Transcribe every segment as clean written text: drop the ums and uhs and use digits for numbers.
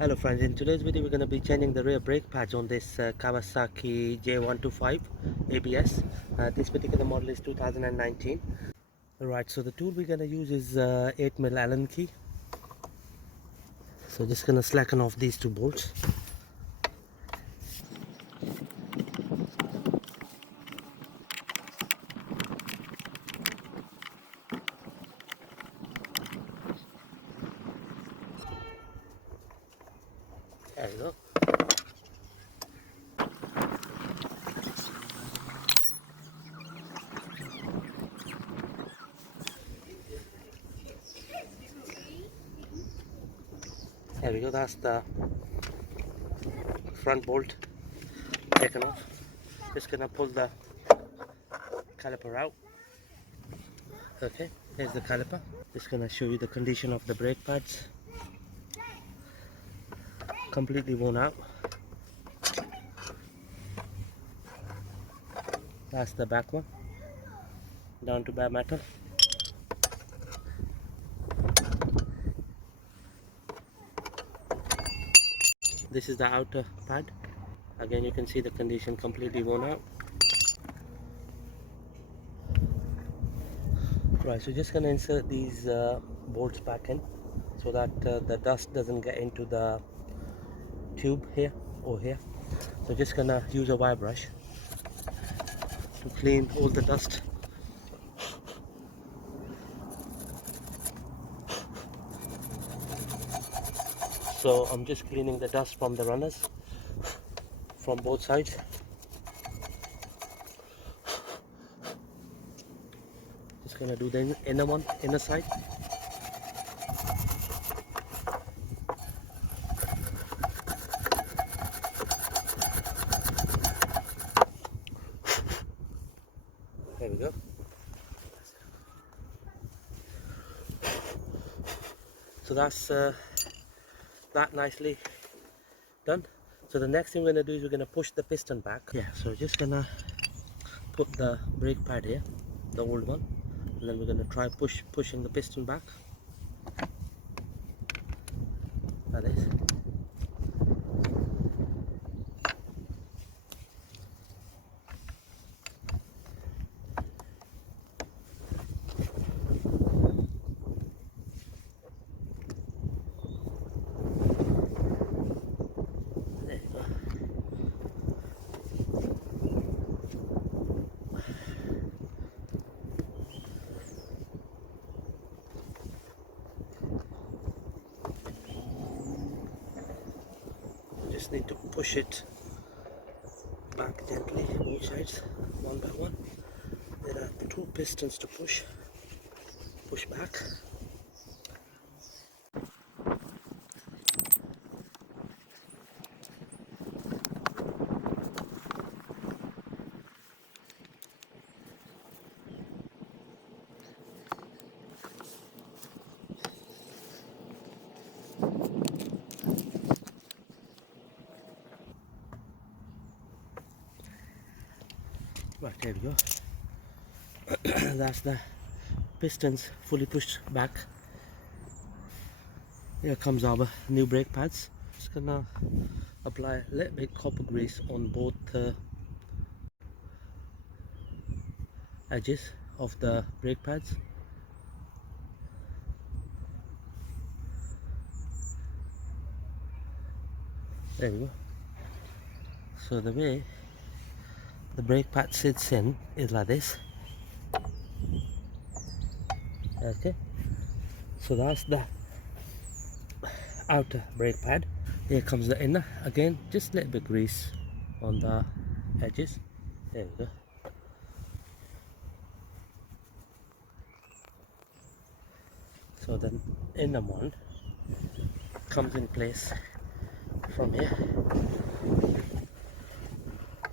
Hello friends, in today's video we're going to be changing the rear brake pads on this Kawasaki J125 ABS. This particular model is 2019. Alright, so the tool we're going to use is 8mm Allen key. So just going to slacken off these two bolts. There we go. There we go, that's the front bolt taken off. Just gonna pull the caliper out. Okay, here's the caliper. Just gonna show you the condition of the brake pads. Completely worn out. That's the back one, down to bare metal. This is the outer pad. Again, you can see the condition completely worn out. Right, so just gonna insert these bolts back in so that the dust doesn't get into the tube here or here. So just gonna use a wire brush to clean all the dust. So I'm just cleaning the dust from the runners from both sides. Just gonna do the inner side. There we go. So that's that nicely done. So the next thing we're gonna do is we're gonna push the piston back. Yeah, so just gonna put the brake pad here, the old one, and then we're gonna try pushing the piston back. That is. There you go. Just need to push it back gently, both sides, one by one. There are two pistons to push back. Right, there we go. That's the pistons fully pushed back. Here comes our new brake pads. Just gonna apply a little bit copper grease on both edges of the brake pads. There we go. So the way the brake pad sits in is like this. Okay, so that's the outer brake pad. Here comes the inner. Again, just a little bit grease on the edges. There we go. So the inner one comes in place from here.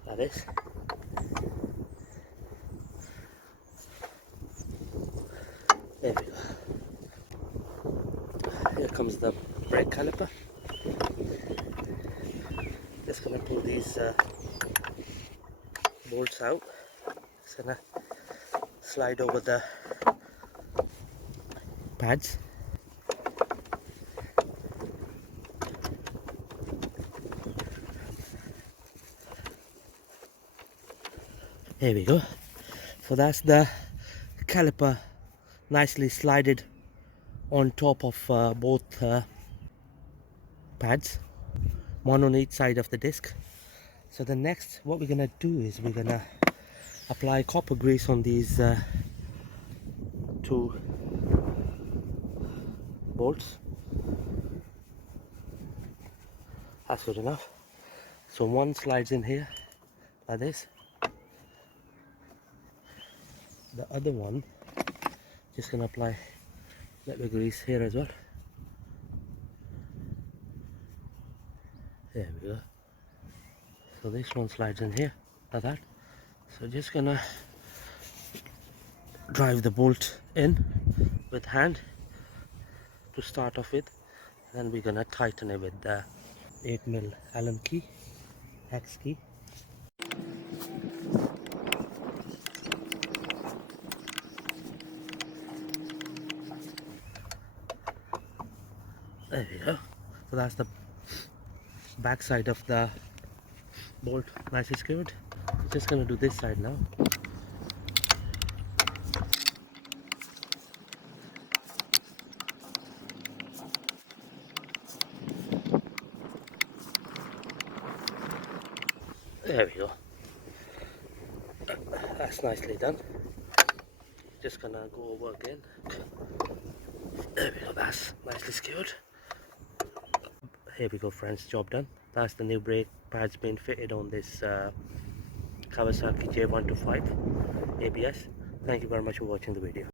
That is. There we go. Here comes the brake caliper. Just gonna pull these bolts out. Just gonna slide over the pads. Here we go. So that's the caliper nicely slided on top of both pads, one on each side of the disc. So the next, what we're gonna do is we're gonna apply copper grease on these two bolts. That's good enough. So one slides in here like this. The other one, just gonna apply a little bit of grease here as well. There we go. So this one slides in here like that. So just gonna drive the bolt in with hand to start off with, then we're gonna tighten it with the 8mm Allen key, hex key. There we go. So that's the back side of the bolt nicely secured. Just gonna do this side now. There we go. That's nicely done. Just gonna go over again. There we go, that's nicely secured. Here we go friends, job done. That's the new brake pads being fitted on this Kawasaki J125 ABS. Thank you very much for watching the video.